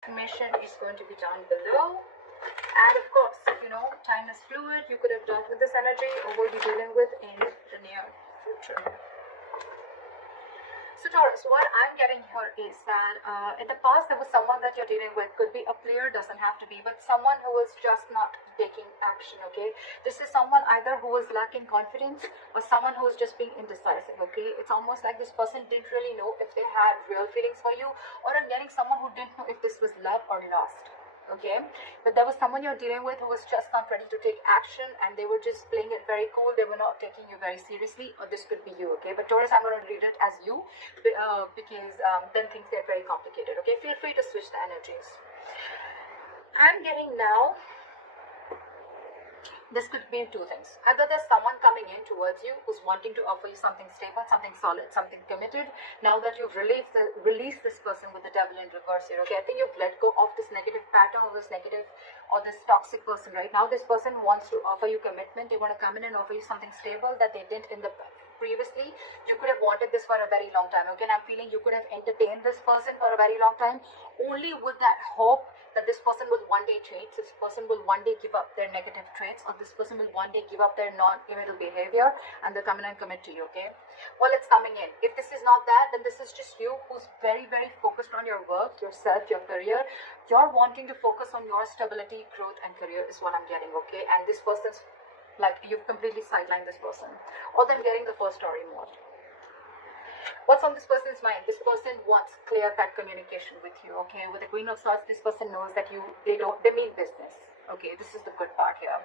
Information is going to be down below. And of course, time is fluid. You could have dealt with this energy or will be dealing with in the near future. So Taurus, what I'm getting here is that in the past there was someone that you're dealing with, could be a player, doesn't have to be, but someone who is just not taking action, okay? This is someone either who is lacking confidence or someone who is just being indecisive, okay? It's almost like this person didn't really know if they had real feelings for you, or I'm getting someone who didn't know if this was love or lust. Okay, but there was someone you're dealing with who was just not ready to take action, and they were just playing it very cool. They were not taking you very seriously, or this could be you. Okay, but Taurus, I'm going to read it as you because then things get very complicated. Okay, feel free to switch the energies. I'm getting now, this could mean two things. Either there's someone coming in towards you who's wanting to offer you something stable, something solid, something committed. Now that you've released this person with the devil in reverse here, okay? I think you've let go of this negative pattern or this negative or this toxic person. Right now, this person wants to offer you commitment. They want to come in and offer you something stable that they didn't in the previously. You could have wanted this for a very long time. Okay, and I'm feeling you could have entertained this person for a very long time, only with that hope that this person will one day change, this person will one day give up their negative traits, or this person will one day give up their non-committal behavior and they'll come in and commit to you, okay? Well, it's coming in. If this is not that, then this is just you who's very, very focused on your work, yourself, your career. You're wanting to focus on your stability, growth, and career is what I'm getting, okay? And this person's like, you've completely sidelined this person. Or they're getting the first story more. What's on this person's mind? This person wants clear-cut communication with you, okay? With the Queen of Swords, this person knows that they mean business, okay? This is the good part here.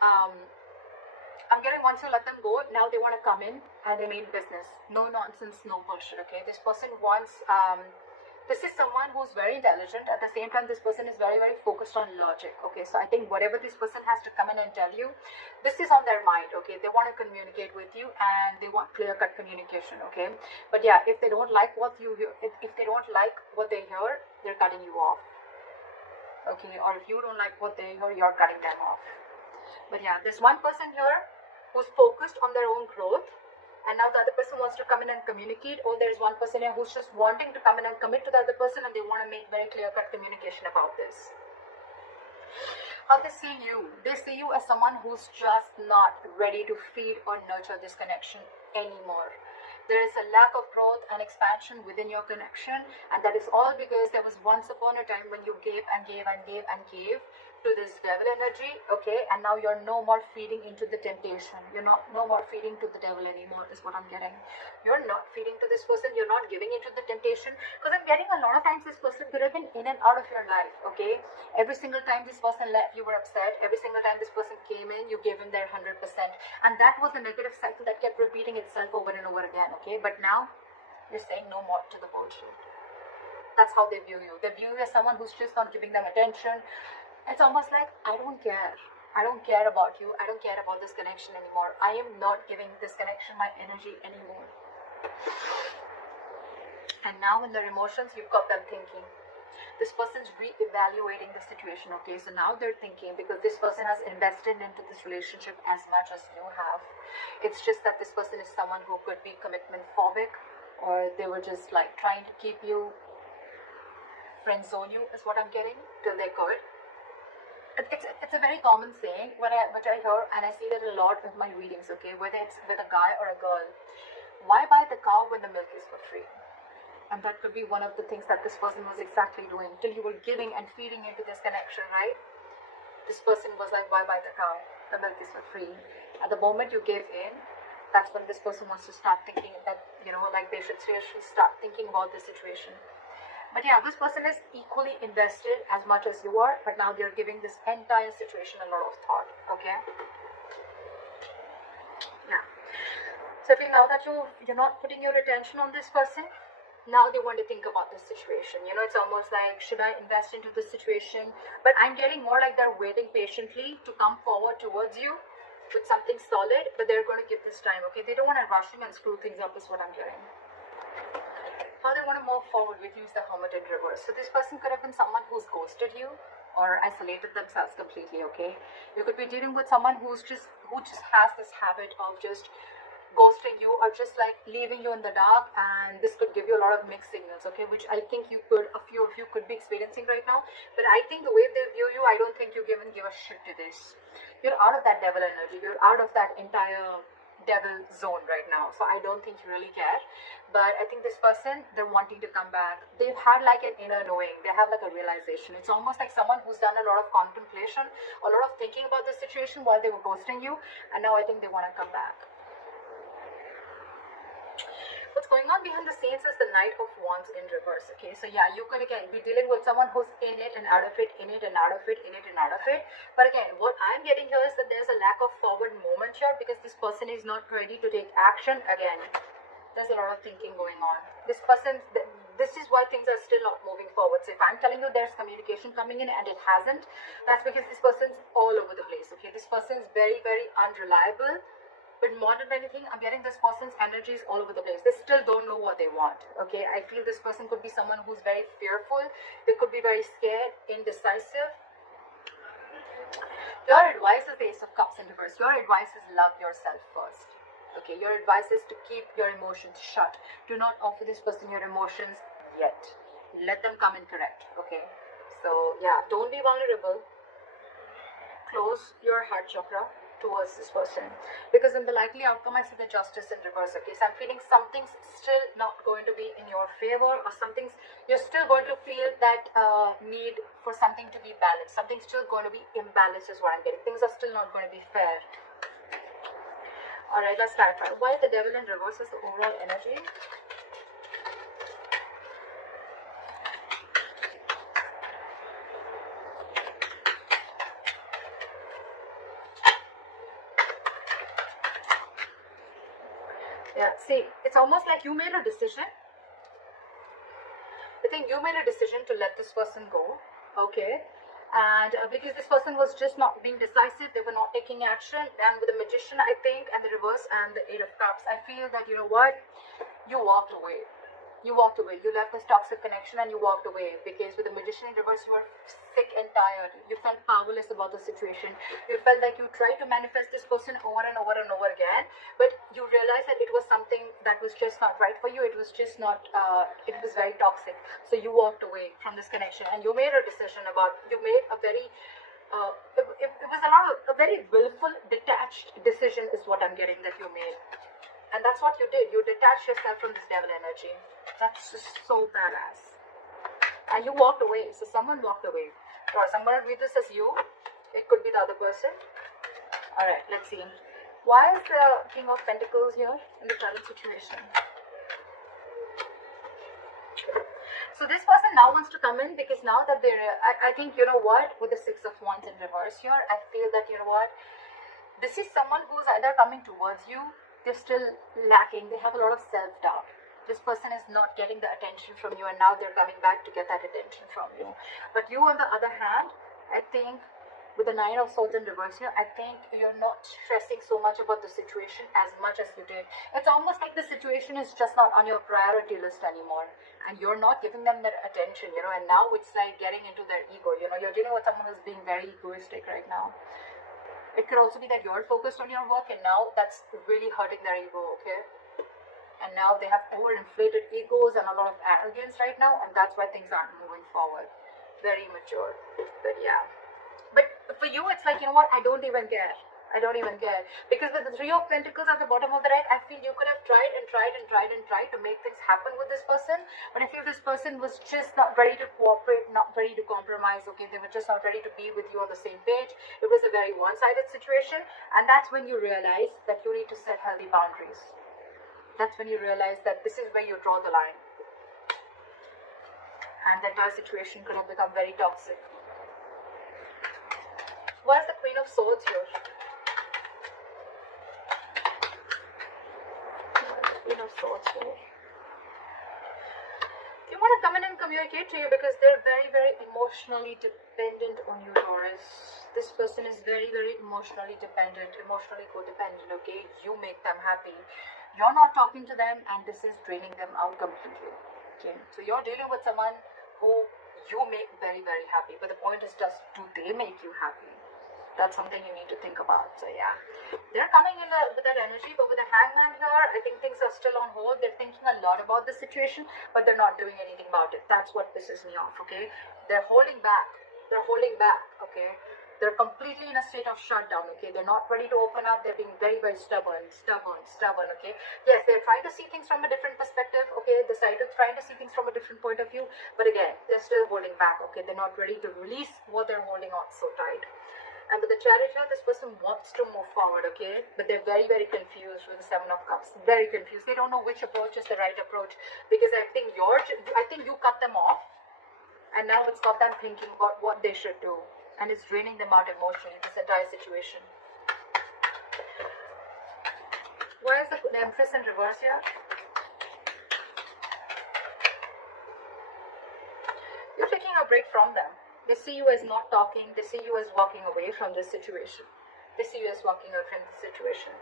I'm getting once you let them go, now they want to come in and they mean business. No nonsense, no bullshit, okay? This person wants, this is someone who's very intelligent. At the same time, this person is very, very focused on logic, okay? So I think whatever this person has to come in and tell you, this is on their mind, okay? They want to communicate with you and they want clear-cut communication, okay? But yeah, if they don't like what you hear, if they don't like what they hear, they're cutting you off, okay? Or if you don't like what they hear, you're cutting them off. But yeah, there's one person here who's focused on their own growth, and now the other person wants to come in and communicate, or there's one person here who's just wanting to come in and commit to the other person, and they want to make very clear-cut communication about this. How they see you? They see you as someone who's just not ready to feed or nurture this connection anymore. There is a lack of growth and expansion within your connection, and that is all because there was once upon a time when you gave and gave and gave and gave to this devil energy, okay, and now you're no more feeding into the temptation. You're no more feeding to the devil anymore is what I'm getting. You're not feeding to this person, you're not giving into the temptation, because I'm getting a lot of times this person could have been in and out of your life, okay? Every single time this person left, you were upset. Every single time this person came in, you gave him their 100%, and that was the negative cycle that kept repeating itself over and over again, okay? But now you're saying no more to the bullshit. That's how they view you. They view you as someone who's just not giving them attention. It's almost like, I don't care. I don't care about you. I don't care about this connection anymore. I am not giving this connection my energy anymore. And now in their emotions, you've got them thinking. This person's re-evaluating the situation, okay? So now they're thinking, because this person has invested into this relationship as much as you have. It's just that this person is someone who could be commitment phobic, or they were just like trying to keep you, friend zone you is what I'm getting, till they could. It's a very common saying which I hear, and I see that a lot with my readings, okay? Whether it's with a guy or a girl. Why buy the cow when the milk is for free? And that could be one of the things that this person was exactly doing, till you were giving and feeding into this connection, right? This person was like, why buy the cow? The milk is for free. At the moment you give in, that's when this person wants to start thinking that, like they should seriously start thinking about the situation. But yeah, this person is equally invested as much as you are, but now they're giving this entire situation a lot of thought, okay? Yeah. So if you know that you're not putting your attention on this person, now they want to think about this situation. It's almost like, should I invest into this situation? But I'm getting more like they're waiting patiently to come forward towards you with something solid, but they're going to give this time, okay? They don't want to rush in and screw things up is what I'm getting. How they want to move forward with you is the Hermit in reverse. So this person could have been someone who's ghosted you or isolated themselves completely, okay? You could be dealing with someone who just has this habit of just ghosting you or just like leaving you in the dark, and this could give you a lot of mixed signals, okay, which I think a few of you could be experiencing right now. But I think the way they view you, I don't think you even give a shit to this. You're out of that devil energy, you're out of that entire devil zone right now, so I don't think you really care. But I think this person, they're wanting to come back. They've had like an inner knowing, they have like a realization. It's almost like someone who's done a lot of contemplation, a lot of thinking about the situation while they were ghosting you, and now I think they want to come back. What's going on behind the scenes is the Knight of Wands in reverse, okay? So yeah, you could again be dealing with someone who's in it and out of it, in it and out of it, in it and out of it. But again, what I'm getting here is that there's a lack of forward movement here because this person is not ready to take action. Again, there's a lot of thinking going on. This person, this is why things are still not moving forward. So if I'm telling you there's communication coming in and it hasn't, that's because this person's all over the place, okay? This person's very, very unreliable. But more than anything, I'm getting this person's energies all over the place. They still don't know what they want, okay? I feel this person could be someone who's very fearful. They could be very scared, indecisive. Your advice is the Ace of Cups in reverse. Your advice is love yourself first, okay? Your advice is to keep your emotions shut. Do not offer this person your emotions yet. Let them come in correct, okay? So, yeah, don't be vulnerable. Close your heart chakra towards this person, because in the likely outcome I see the Justice in reverse, okay? So I'm feeling something's still not going to be in your favor, or you're still going to feel that need for something to be balanced. Something's still going to be imbalanced is what I'm getting. Things are still not going to be fair. Alright, let's clarify. Why the Devil in reverse is the overall energy? Yeah, see, it's almost like you made a decision. I think you made a decision to let this person go, okay? And because this person was just not being decisive, they were not taking action. And with the Magician, I think, and the reverse and the Eight of Cups, I feel that, you know what, you walked away. You walked away. You left this toxic connection and you walked away, because with the Magician in reverse, you were sick and tired. You felt powerless about the situation. You felt like you tried to manifest this person over and over and over again, but you realized that it was something that was just not right for you. It was just not, it was very toxic. So you walked away from this connection and you made a decision you made a very, it was a very willful, detached decision is what I'm getting that you made. And that's what you did. You detached yourself from this devil energy. That's just so badass. And you walked away. So someone walked away. Or someone read this as you. It could be the other person. Alright, let's see. Why is the King of Pentacles here in the current situation? So this person now wants to come in because now that I think, you know what, with the Six of Wands in reverse here, I feel that, you know what, this is someone who's either coming towards you, they're still lacking, they have a lot of self-doubt. This person is not getting the attention from you, and now they're coming back to get that attention from you. But you, on the other hand, I think with the Nine of Swords in reverse here, I think you're not stressing so much about the situation as much as you did. It's almost like the situation is just not on your priority list anymore, and you're not giving them that attention, you know, and now it's like getting into their ego, you know, you're dealing with someone who's being very egoistic right now. It could also be that you're focused on your work and now that's really hurting their ego, okay? And now they have overinflated egos and a lot of arrogance right now, and that's why things aren't moving forward. Very immature. But yeah. But for you, it's like, you know what, I don't even care. I don't even care. Because with the Three of Pentacles at the bottom of the deck, I feel you could have tried and tried and tried and tried to make things happen with this person. But I feel this person was just not ready to cooperate, not ready to compromise, okay? They were just not ready to be with you on the same page. It was a very one-sided situation. And that's when you realize that you need to set healthy boundaries. That's when you realize that this is where you draw the line. And the entire situation could have become very toxic. Why is the Queen of Swords here? Queen of Swords here. They want to come in and communicate to you because they're very, very emotionally dependent on you, Taurus. This person is very, very emotionally dependent, emotionally codependent, okay? You make them happy. You're not talking to them and this is draining them out completely, okay? So you're dealing with someone who you make very, very happy. But the point is just, do they make you happy? That's something you need to think about. So yeah, they're coming in with that energy, but with the Hangman here, I think things are still on hold. They're thinking a lot about the situation, but they're not doing anything about it. That's what pisses me off, okay? They're holding back. They're holding back, okay? They're completely in a state of shutdown, okay? They're not ready to open up. They're being very, very stubborn, okay? Yes, they're trying to see things from a different perspective, okay? They're trying to see things from a different point of view, but again, they're still holding back, okay? They're not ready to release what they're holding on so tight. And with the Chariot here, this person wants to move forward, okay? But they're very, very confused with the Seven of Cups. Very confused. They don't know which approach is the right approach, because I think you cut them off, and now it's got them thinking about what they should do, and it's draining them out emotionally, this entire situation. Why is the Empress in reverse here? You're taking a break from them. They see you as not talking. They see you as walking away from this situation. They see you as walking away from the situation.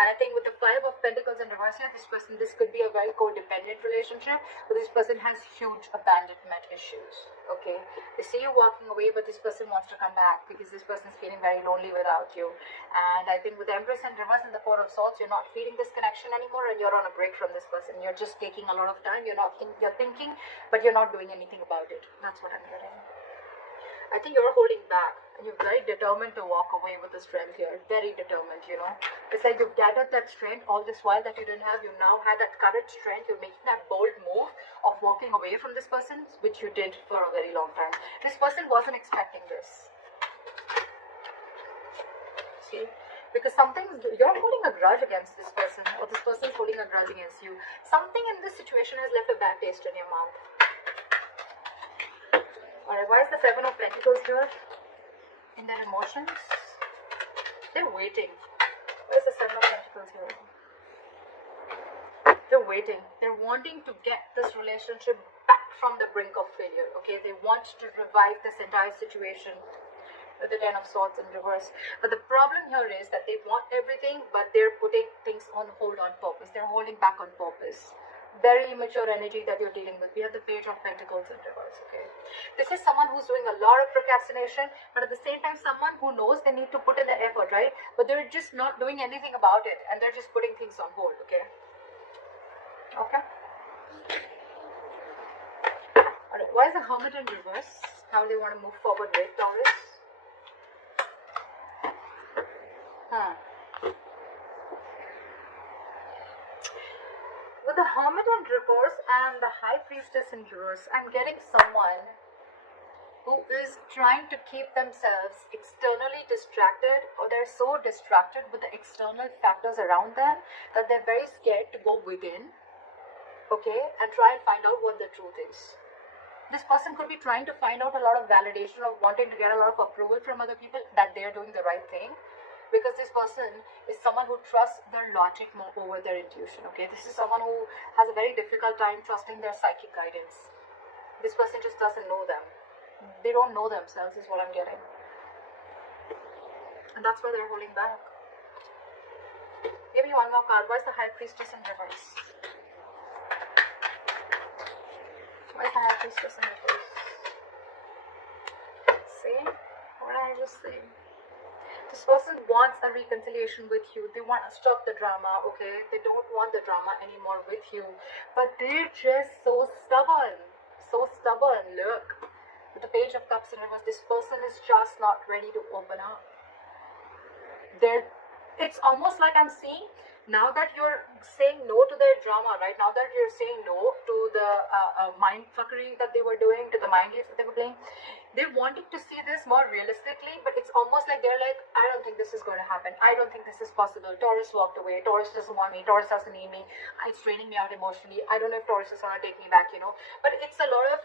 And I think with the Five of Pentacles in reverse here, this could be a very codependent relationship, but this person has huge abandonment issues, okay? They see you walking away, but this person wants to come back because this person is feeling very lonely without you. And I think with the Empress in reverse and the Four of Swords, you're not feeling this connection anymore, and you're on a break from this person. You're just taking a lot of time. You're thinking, but you're not doing anything about it. That's what I'm getting. I think you're holding back, and you're very determined to walk away with the strength here. Very determined, you know. It's like you've gathered that strength all this while that you didn't have. You now had that courage, strength. You're making that bold move of walking away from this person, which you did for a very long time. This person wasn't expecting this. See? Because you're holding a grudge against this person, or this person's holding a grudge against you. Something in this situation has left a bad taste in your mouth. Alright, why is the Seven of Pentacles here? In their emotions? They're waiting. Why is the Seven of Pentacles here? They're waiting. They're wanting to get this relationship back from the brink of failure. Okay, they want to revive this entire situation. With the Ten of Swords in reverse. But the problem here is that they want everything, but they're putting things on hold on purpose. They're holding back on purpose. Very immature energy that you're dealing with. We have the Page of Pentacles in reverse, okay? This is someone who's doing a lot of procrastination, but at the same time, someone who knows they need to put in the effort, right? But they're just not doing anything about it, and they're just putting things on hold, okay? Okay? Alright, why is the Hermit in reverse? How they want to move forward with Taurus? With the Hermit in reverse and the High Priestess in reverse, I'm getting someone who is trying to keep themselves externally distracted, or they're so distracted with the external factors around them that they're very scared to go within, okay, and try and find out what the truth is. This person could be trying to find out a lot of validation, of wanting to get a lot of approval from other people that they're doing the right thing. Because this person is someone who trusts their logic more over their intuition, okay? This is someone who has a very difficult time trusting their psychic guidance. This person just doesn't know them. They don't know themselves is what I'm getting. And that's why they're holding back. Give me one more card. Why is the High Priestess in reverse? Why is the High Priestess in reverse? See? What did I just say? This person wants a reconciliation with you. They want to stop the drama, okay? They don't want the drama anymore with you. But they're just so stubborn. So stubborn. Look. With the Page of Cups in reverse, this person is just not ready to open up. It's almost like I'm seeing, now that you're saying no to their drama, right? Now that you're saying no to the mind fuckery that they were doing, to the mind games that they were playing, they're wanting to see this more realistically, but it's almost like they're like, I don't think this is going to happen. I don't think this is possible. Taurus walked away. Taurus doesn't want me. Taurus doesn't need me. It's draining me out emotionally. I don't know if Taurus is going to take me back, you know. But it's a lot of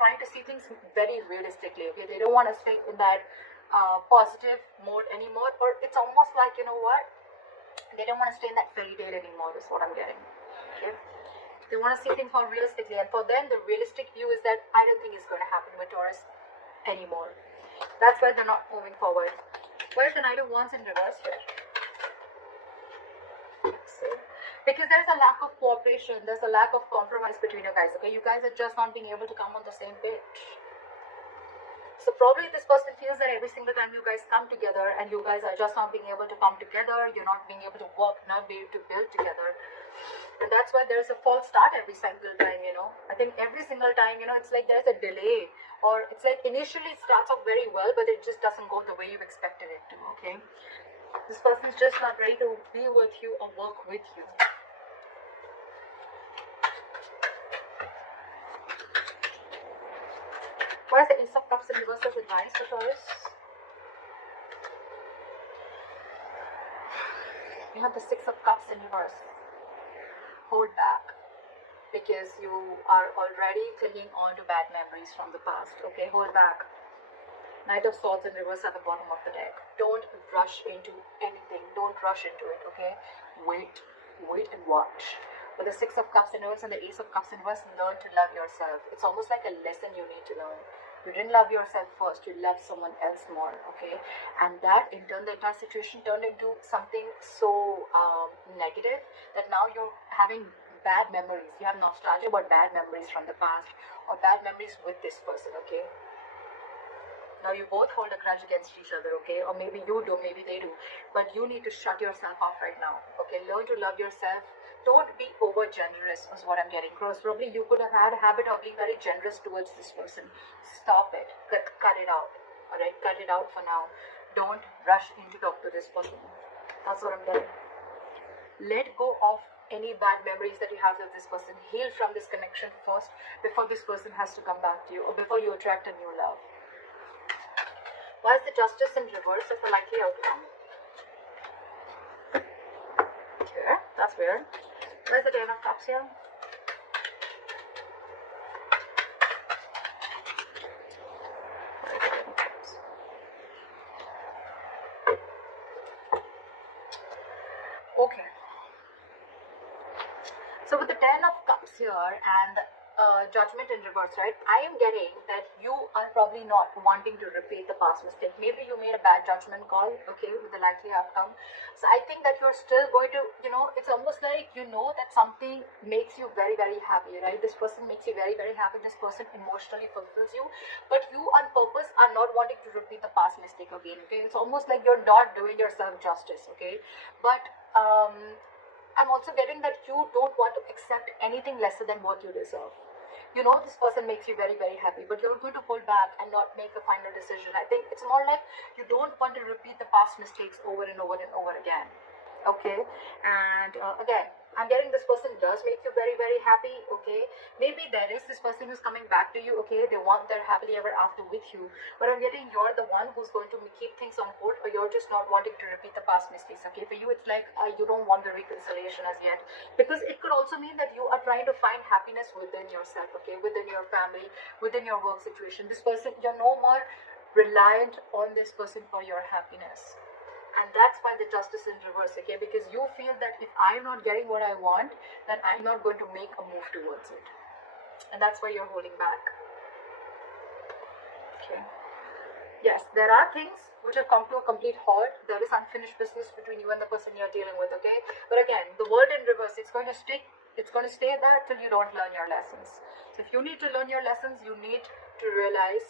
trying to see things very realistically, okay? They don't want to stay in that positive mode anymore, or it's almost like, you know what, they don't want to stay in that fairy tale anymore is what I'm getting, okay? They want to see things more realistically, and for them the realistic view is that I don't think it's going to happen with Taurus anymore. That's why they're not moving forward. Where's the Knight of Wands in reverse here? See? Because there's a lack of cooperation, there's a lack of compromise between you guys, okay? You guys are just not being able to come on the same page. So probably this person feels that every single time you guys come together and you guys are just not being able to come together, you're not being able to work, not being able to build together. And that's why there's a false start every single time, you know. I think every single time, you know, it's like there's a delay, or it's like initially it starts off very well, but it just doesn't go the way you expected it to, okay? This person's just not ready to be with you or work with you. What is the Ace of Cups in reverse as advice for Taurus? You have the Six of Cups in reverse. Hold back, because you are already clinging on to bad memories from the past, okay? Hold back. Knight of Swords in reverse at the bottom of the deck. Don't rush into anything. Don't rush into it, okay? Wait and watch. With the Six of Cups in reverse and the Ace of Cups in reverse, learn to love yourself. It's almost like a lesson you need to learn. You didn't love yourself first, you loved someone else more, okay? And that, in turn, the entire situation turned into something so negative that now you're having bad memories. You have nostalgia about bad memories from the past, or bad memories with this person, okay? Now you both hold a grudge against each other, okay? Or maybe you do, maybe they do. But you need to shut yourself off right now, okay? Learn to love yourself. Don't be over generous is what I'm getting across. Probably you could have had a habit of being very generous towards this person. Stop it. Cut it out. Alright, cut it out for now. Don't rush in to talk to this person. That's what I'm getting. Let go of any bad memories that you have with this person. Heal from this connection first before this person has to come back to you, or before you attract a new love. Why is the Justice in reverse as the likely outcome? Okay, that's weird. Where's the Ten of Cups here? Okay. So with the Ten of Cups here and Judgment in reverse, right? I am getting that you are probably not wanting to repeat the past mistake. Maybe you made a bad judgment call, okay, with the likely outcome. So I think that you're still going to, you know, it's almost like you know that something makes you very, very happy, right? This person makes you very, very happy. This person emotionally fulfills you. But you on purpose are not wanting to repeat the past mistake again, okay? It's almost like you're not doing yourself justice, okay? But I'm also getting that you don't want to accept anything lesser than what you deserve. You know this person makes you very, very happy, but you're going to hold back and not make a final decision. I think it's more like you don't want to repeat the past mistakes over and over and over again. Okay, and again, I'm getting this person does make you very, very happy. Okay, maybe there is this person who's coming back to you. Okay, they want their happily ever after with you, but I'm getting you're the one who's going to keep things on hold, or you're just not wanting to repeat the past mistakes. Okay, for you it's like you don't want the reconciliation as yet, because it could also mean that you are trying to find happiness within yourself. Okay, within your family, within your work situation. This person, you're no more reliant on this person for your happiness. And that's why the Justice in reverse, okay? Because you feel that if I'm not getting what I want, then I'm not going to make a move towards it. And that's why you're holding back. Okay. Yes, there are things which have come to a complete halt. There is unfinished business between you and the person you're dealing with, okay? But again, the world in reverse, it's going to stay there till you don't learn your lessons. So if you need to learn your lessons, you need to realize